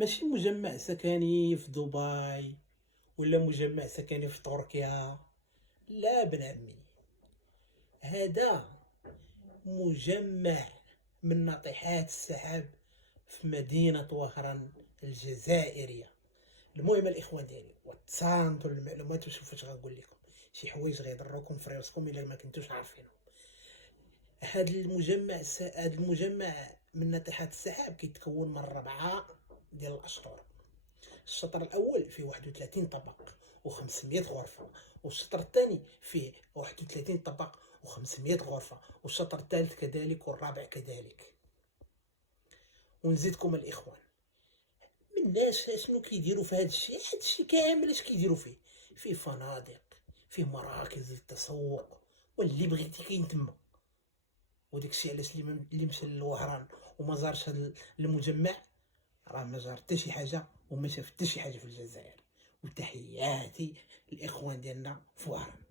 ماشي مجمع سكني في دبي ولا مجمع سكني في تركيا. لا ابن عمي، هذا مجمع من ناطحات السحاب في مدينة وهران الجزائرية. المهم الاخوان ديالي، وتصانتوا المعلومات وشوفوا اش غنقول لكم، شي حوايج غيضروكم في راسكم الا ما كنتوش عارفينهم. هذا المجمع من ناطحات السحاب كيتكون من 4 ديال الاشطر. الشطر الاول فيه 31 طبق و500 غرفه، والشطر الثاني فيه 31 طبق و500 غرفه، والشطر الثالث كذلك والرابع كذلك. ونزيدكم الاخوان، من الناس شنو كيديروا في هذا الشيء؟ هذا الشيء كامل اش كيديروا فيه فنادق، فيه مراكز للتسوق، واللي بغيتي كاين تما. وداك الشيء علاش اللي مشى للوهران وما زارش المجمع راه ما جار حتى شي حاجه وما شاف حتى شي حاجه في الجزائر. وتحياتي الاخوان ديالنا في وهران.